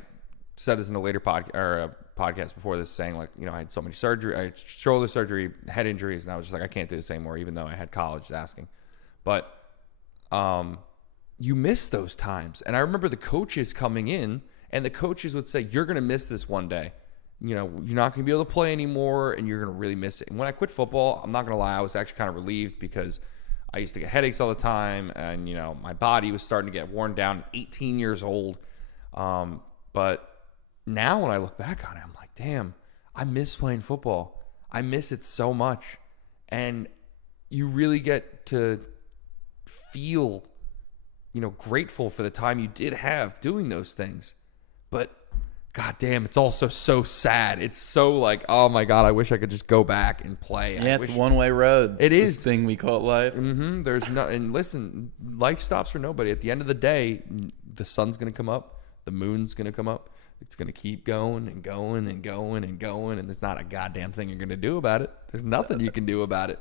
said this in a later podcast before this, saying I had so much surgery. I had shoulder surgery, head injuries, and I was just like, I can't do this anymore, even though I had college asking. But you miss those times. And I remember the coaches coming in, and the coaches would say, you're going to miss this one day. You're not going to be able to play anymore, and you're going to really miss it. And when I quit football, I'm not going to lie, I was actually kind of relieved because I used to get headaches all the time, and, my body was starting to get worn down at 18 years old. But now when I look back on it, I'm like, damn, I miss playing football. I miss it so much. And you really get to feel, grateful for the time you did have doing those things. But God damn, it's also so sad. It's so like, oh my God, I wish I could just go back and play. Yeah, it's a one-way road. It is. This thing we call life. Mm-hmm. And listen, life stops for nobody. At the end of the day, the sun's going to come up. The moon's going to come up. It's going to keep going and going and going and going. And there's not a goddamn thing you're going to do about it. There's nothing you can do about it.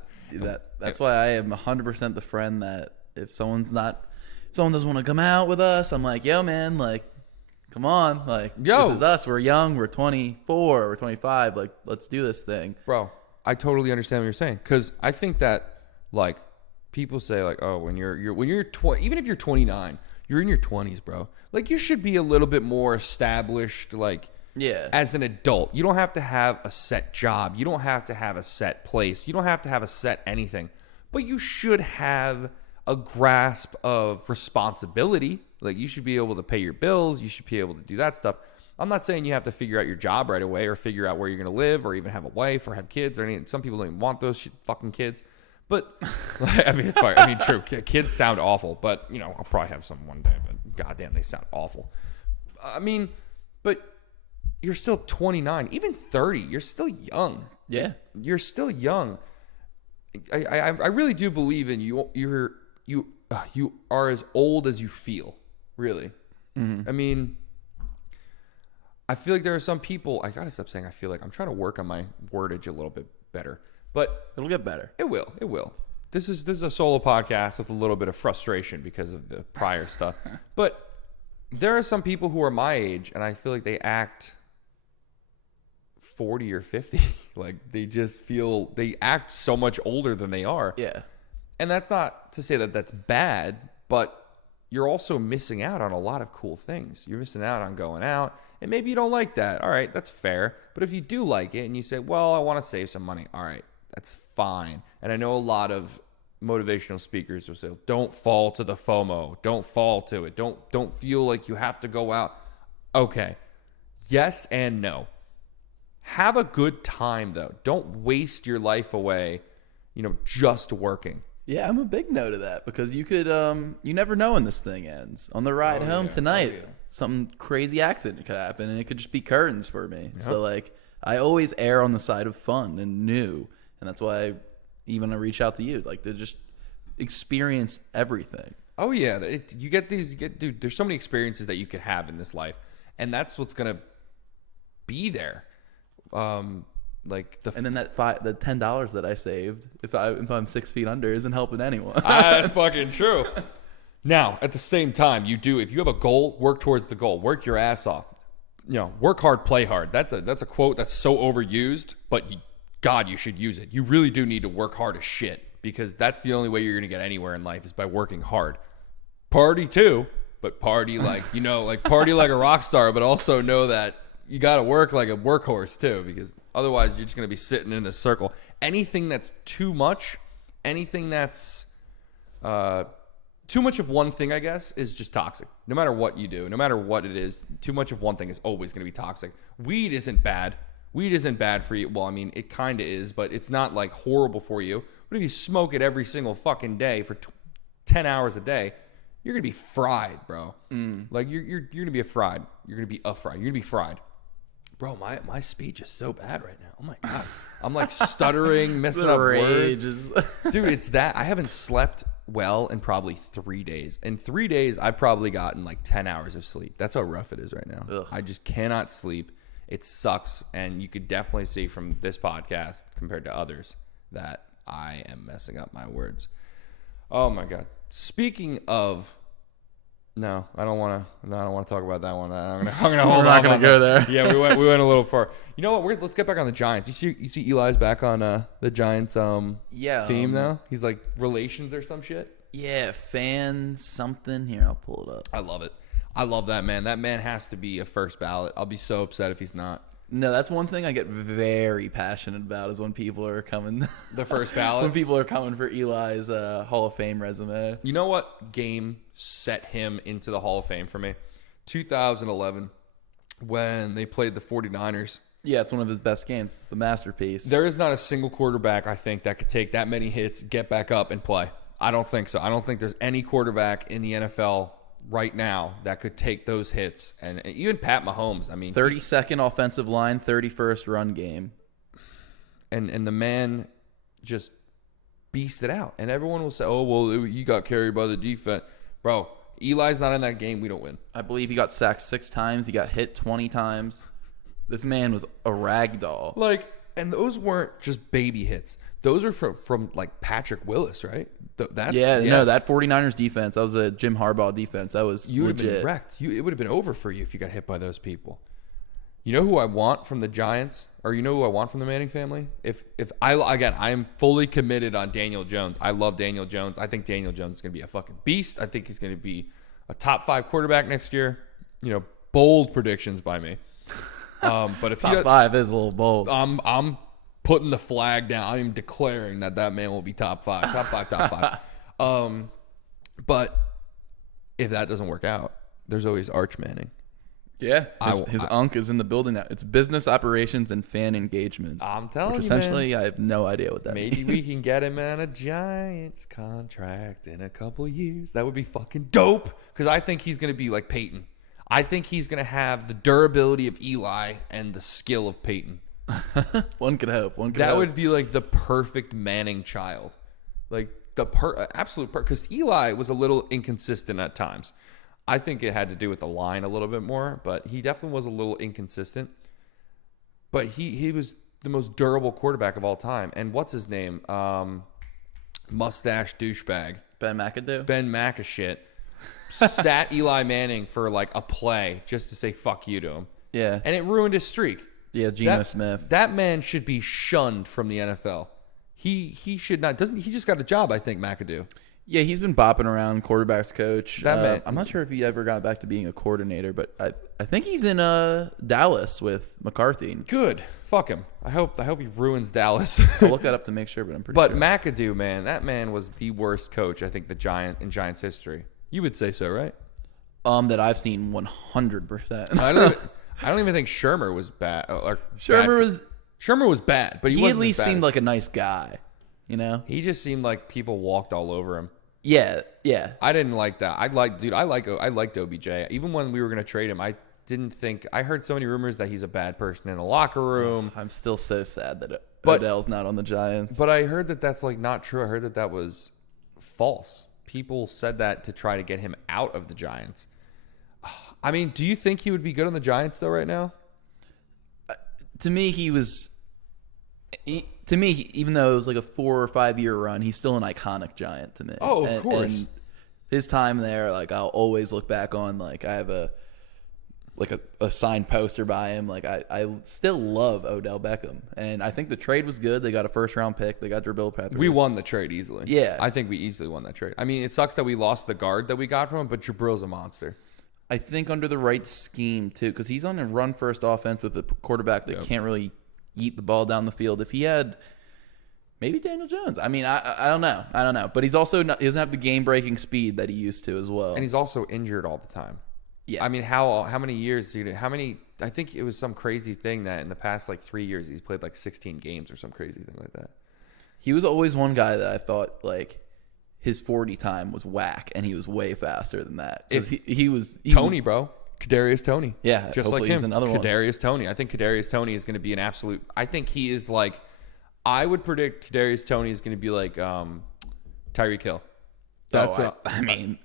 That's why I am 100% the friend that if someone doesn't want to come out with us, I'm like, yo, man, like, come on, like, this is us. We're young. We're 24. We're 25. Like, let's do this thing, bro. I totally understand what you're saying because I think that like people say like, oh, when you're 20, even if you're 29, you're in your 20s, bro. Like, you should be a little bit more established, like, as an adult. You don't have to have a set job. You don't have to have a set place. You don't have to have a set anything. But you should have a grasp of responsibility. Like, you should be able to pay your bills. You should be able to do that stuff. I'm not saying you have to figure out your job right away or figure out where you're going to live or even have a wife or have kids or anything. Some people don't even want those fucking kids. But, I mean, it's fine. I mean, true. Kids sound awful. But, I'll probably have some one day. But, goddamn, they sound awful. I mean, but you're still 29. Even 30. You're still young. Yeah. You're still young. I really do believe in you. You are as old as you feel. Really. Mm-hmm. I mean, I feel like there are some people, I gotta stop saying I feel like. I'm trying to work on my wordage a little bit better, but it'll get better. It will. This is a solo podcast with a little bit of frustration because of the prior stuff, but there are some people who are my age and I feel like they act 40 or 50. Like, they act so much older than they are. Yeah. And that's not to say that that's bad, but you're also missing out on a lot of cool things. You're missing out on going out, and maybe you don't like that. All right, that's fair. But if you do like it and you say, well, I want to save some money, all right, that's fine. And I know a lot of motivational speakers will say, don't fall to the FOMO. Don't fall to it. Don't feel like you have to go out. Okay, yes and no. Have a good time, though. Don't waste your life away, just working. Yeah, I'm a big no to that because you could, you never know when this thing ends. On the ride home tonight, some crazy accident could happen and it could just be curtains for me. Yep. So, like, I always err on the side of fun and new. And that's why I reach out to you, like, to just experience everything. Oh, yeah. Dude, there's so many experiences that you could have in this life. And that's what's going to be there. And then the $10 that I saved, if I'm 6 feet under, isn't helping anyone. That's fucking true. Now, at the same time, if you have a goal, work towards the goal. Work your ass off. Work hard, play hard. That's a quote that's so overused, but God, you should use it. You really do need to work hard as shit because that's the only way you're gonna get anywhere in life is by working hard. Party too, but party party like a rock star, but also know that you got to work like a workhorse too, because otherwise you're just going to be sitting in this circle. Anything that's too much, anything that's too much of one thing, I guess, is just toxic. No matter what you do, no matter what it is, too much of one thing is always going to be toxic. Weed isn't bad. Weed isn't bad for you. Well, I mean, it kind of is, but it's not like horrible for you. But if you smoke it every single fucking day for 10 hours a day, you're going to be fried, bro. Like, you're going to be fried. You're going to be fried. You're going to be fried. Bro, my speech is so bad right now. Oh, my God. I'm, like, stuttering, messing up words. Dude, it's that. I haven't slept well in probably 3 days. In 3 days, I've probably gotten, like, 10 hours of sleep. That's how rough it is right now. Ugh. I just cannot sleep. It sucks. And you could definitely see from this podcast compared to others that I am messing up my words. Oh, my God. Speaking of... No, I don't want to talk about that one. I'm gonna hold on. We're not gonna go there. Yeah, we went a little far. You know what? Let's get back on the Giants. You see Eli's back on the Giants team now. He's like relations or some shit. Yeah, fan something. Here, I'll pull it up. I love it. I love that man. That man has to be a first ballot. I'll be so upset if he's not. No, that's one thing I get very passionate about is when people are coming. The first ballot? When people are coming for Eli's Hall of Fame resume. You know what game set him into the Hall of Fame for me? 2011, when they played the 49ers. Yeah, it's one of his best games. It's the masterpiece. There is not a single quarterback, I think, that could take that many hits, get back up, and play. I don't think so. I don't think there's any quarterback in the NFL right now that could take those hits. And even Pat Mahomes, I mean... 32nd offensive line, 31st run game. And the man just beasted out. And everyone will say, oh, well, you got carried by the defense. Bro, Eli's not in that game. We don't win. I believe he got sacked 6 times. He got hit 20 times. This man was a rag doll. Like, and those weren't just baby hits. Those are from like Patrick Willis, right? No, that 49ers defense, that was a Jim Harbaugh defense. That was you would legit. have been wrecked. It would have been over for you if you got hit by those people. You know who I want from the Giants, or you know who I want from the Manning family? If I am fully committed on Daniel Jones. I love Daniel Jones. I think Daniel Jones is going to be a fucking beast. I think he's going to be a top 5 quarterback next year. You know, bold predictions by me. But if top 5 is a little bold. I'm putting the flag down. I'm declaring that man will be top 5. Top 5. But if that doesn't work out, there's always Arch Manning. Yeah, his unk is in the building now. It's business operations and fan engagement. I'm telling you, essentially, man. I have no idea what that means. Maybe we can get him on a Giants contract in a couple of years. That would be fucking dope. Because I think he's going to be like Peyton. I think he's going to have the durability of Eli and the skill of Peyton. One could hope. That would be like the perfect Manning child. Like the absolute because Eli was a little inconsistent at times. I think it had to do with the line a little bit more, but he definitely was a little inconsistent. But he was the most durable quarterback of all time. And what's his name? Mustache douchebag. Ben McAdoo? Ben McAshit sat Eli Manning for like a play just to say fuck you to him. Yeah. And it ruined his streak. Yeah, Geno Smith. That man should be shunned from the NFL. He should not. Doesn't he just got a job, I think, McAdoo. Yeah, he's been bopping around, quarterback's coach. That man, I'm not sure if he ever got back to being a coordinator, but I think he's in Dallas with McCarthy. Good. Fuck him. I hope he ruins Dallas. I'll look that up to make sure, but I'm pretty sure. But McAdoo, man, that man was the worst coach, I think, in Giants history. You would say so, right? That I've seen 100%. I don't even think Shermer was bad. Shermer was bad, but he at least seemed like a nice guy, you know? He just seemed like people walked all over him. Yeah. I didn't like that. I liked OBJ. Even when we were going to trade him, I heard so many rumors that he's a bad person in the locker room. I'm still so sad that Odell's not on the Giants. But I heard that that's like not true. I heard that was false. People said that to try to get him out of the Giants. I mean, do you think he would be good on the Giants though right now? To me, even though it was like a 4 or 5 year run, he's still an iconic Giant to me. Oh, of course. And his time there, like I'll always look back on. Like I have a signed poster by him. Like I still love Odell Beckham, and I think the trade was good. They got a 1st round pick. They got Jabril Peppers. We won the trade easily. Yeah, I think we easily won that trade. I mean, it sucks that we lost the guard that we got from him, but Jabril's a monster. I think under the right scheme too, because he's on a run first offense with a quarterback that can't really eat the ball down the field. If he had maybe Daniel Jones, I mean, I don't know, but he's also not, he doesn't have the game breaking speed that he used to as well, and he's also injured all the time. Yeah, I mean, how many years, dude? How many? I think it was some crazy thing that in the past like 3 years he's played like 16 games or some crazy thing like that. He was always one guy that I thought like his 40 time was whack, and he was way faster than that. Because he was Tony, bro. Kadarius Toney. Yeah, just like him. He's another one. Kadarius Toney. I think Kadarius Toney is going to be an absolute. I think he is like. I would predict Kadarius Toney is going to be like Tyreek Hill. That's what I'm saying.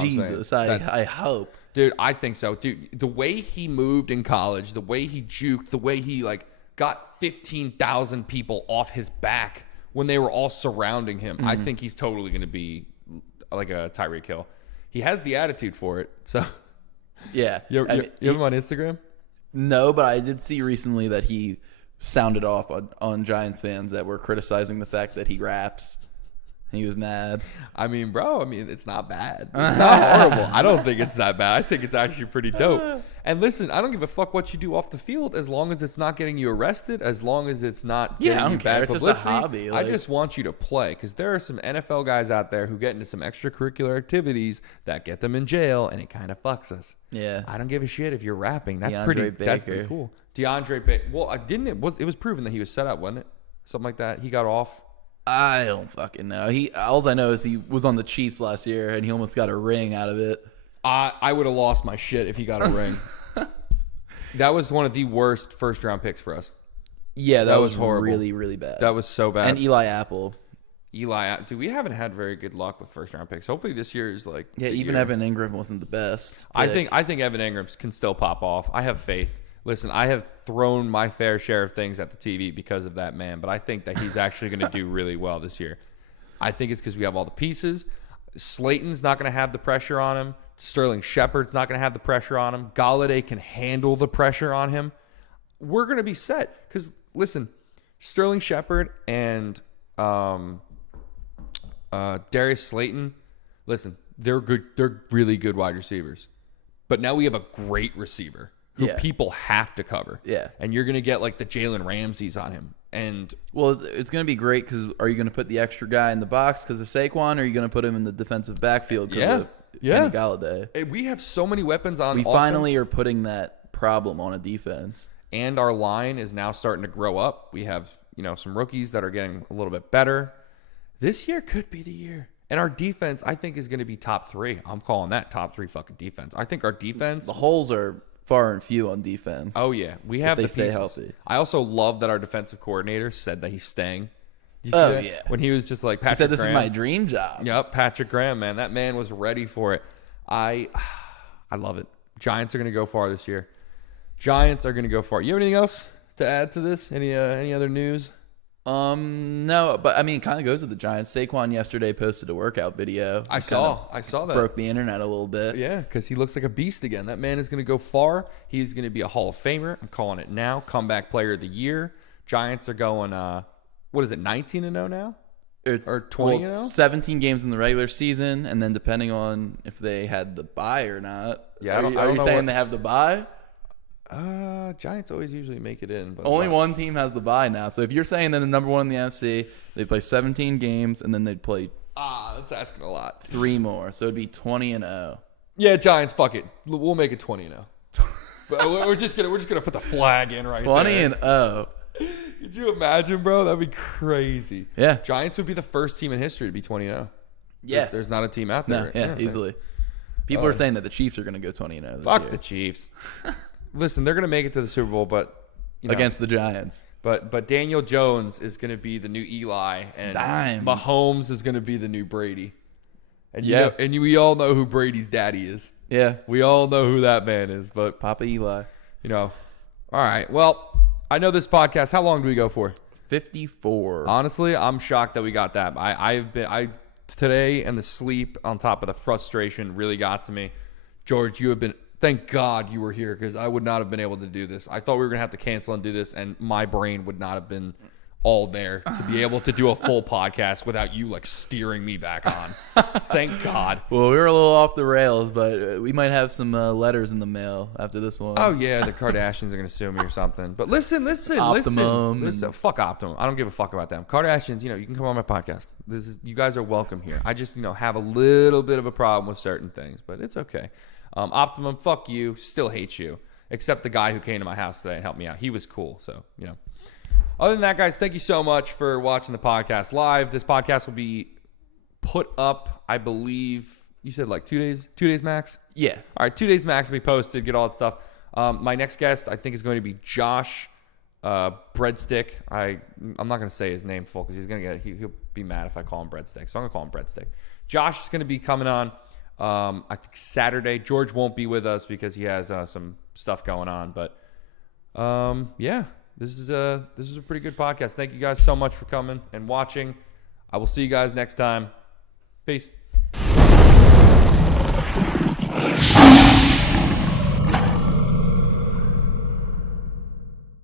Jesus, I hope. Dude, I think so. Dude, the way he moved in college, the way he juked, the way he like got 15,000 people off his back when they were all surrounding him. I think he's totally going to be like a Tyreek Hill. He has the attitude for it. So, yeah. You have him on Instagram? No, but I did see recently that he sounded off on Giants fans that were criticizing the fact that he raps. He was mad. I mean, bro, it's not bad. It's not horrible. I don't think it's that bad. I think it's actually pretty dope. And listen, I don't give a fuck what you do off the field as long as it's not getting you arrested, as long as it's not getting you bad publicity. It's just a hobby. I just want you to play because there are some NFL guys out there who get into some extracurricular activities that get them in jail, and it kind of fucks us. Yeah. I don't give a shit if you're rapping. That's Baker. That's pretty cool. DeAndre Baker. Well, it was proven that he was set up, wasn't it? Something like that. He got off. I don't fucking know. All I know is he was on the Chiefs last year, and he almost got a ring out of it. I would have lost my shit if he got a ring. That was one of the worst first-round picks for us. Yeah, that was horrible. Really, really bad. That was so bad. And Eli Apple. Dude, we haven't had very good luck with first-round picks. Hopefully this year is like even year. Evan Ingram wasn't the best. I think Evan Ingram can still pop off. I have faith. Listen, I have thrown my fair share of things at the TV because of that man, but I think that he's actually going to do really well this year. I think it's because we have all the pieces. Slayton's not going to have the pressure on him. Sterling Shepard's not going to have the pressure on him. Galladay can handle the pressure on him. We're going to be set because, listen, Sterling Shepard and Darius Slayton, listen, they're good. They're really good wide receivers. But now we have a great receiver who people have to cover. Yeah. And you're going to get like the Jalen Ramseys on him. And well, it's going to be great because are you going to put the extra guy in the box because of Saquon, or are you going to put him in the defensive backfield because of Kenny Galladay? We have so many weapons on We offense. finally are putting that problem on a defense. And our line is now starting to grow up. We have, some rookies that are getting a little bit better. This year could be the year. And our defense, I think, is going to be top 3. I'm calling that top 3 fucking defense. I think our defense... The holes are far and few on defense. Oh, yeah. We have the pieces. Stay healthy. I also love that our defensive coordinator said that he's staying. Oh, yeah. When he was just like, Patrick He said, this Graham. is my dream job. Yep, Patrick Graham, man. That man was ready for it. I love it. Giants are going to go far this year. Giants are going to go far. You have anything else to add to this? Any other news? No, but I mean, it kind of goes with the Giants. Saquon yesterday posted a workout video. I saw that. Broke the internet a little bit. Yeah, because he looks like a beast again. That man is going to go far. He's going to be a Hall of Famer. I'm calling it now. Comeback Player of the Year. Giants are going, 19-0 now? Or 20-0? 17 games in the regular season, and then depending on if they had the bye or not. Yeah, are you saying they have the bye? Giants always usually make it in. But Only one team has the bye now. So if you're saying they're the number one in the NFC, they play 17 games, and then they'd play that's asking a lot. 3 more. So it'd be 20-0. Yeah, Giants, fuck it. We'll make it 20-0. But we're just gonna put the flag in right 20-0. Could you imagine, bro? That'd be crazy. Yeah. Giants would be the first team in history to be 20-0. Yeah. There's not a team out there. No, easily. People are saying that the Chiefs are going to go 20-0 this fuck year. the Chiefs. Listen, they're gonna make it to the Super Bowl, but against the Giants. But Daniel Jones is gonna be the new Eli, and Mahomes is gonna be the new Brady. And we all know who Brady's daddy is. Yeah, we all know who that man is. But Papa Eli. All right. Well, I know this podcast. How long do we go for? 54. Honestly, I'm shocked that we got that. I today, and the sleep on top of the frustration really got to me. George, you have been. Thank God you were here because I would not have been able to do this. I thought we were going to have to cancel and do this, and my brain would not have been all there to be able to do a full podcast without you like steering me back on. Thank God. Well, we were a little off the rails, but we might have some letters in the mail after this one. Oh yeah, the Kardashians are gonna sue me or something. But listen. Optimum Fuck Optimum. I don't give a fuck about them. Kardashians, you can come on my podcast. You guys are welcome here. I just have a little bit of a problem with certain things, but it's okay. Optimum, fuck you. Still hate you. Except the guy who came to my house today and helped me out. He was cool. So Other than that, guys, thank you so much for watching the podcast live. This podcast will be put up, I believe, you said like 2 days? 2 days max? Yeah. All right, 2 days max will be posted, get all that stuff. My next guest, I think, is going to be Josh Breadstick. I'm not going to say his name full because he'll be mad if I call him Breadstick. So I'm going to call him Breadstick. Josh is going to be coming on, I think, Saturday. George won't be with us because he has some stuff going on. But, yeah. This is a pretty good podcast. Thank you guys so much for coming and watching. I will see you guys next time. Peace.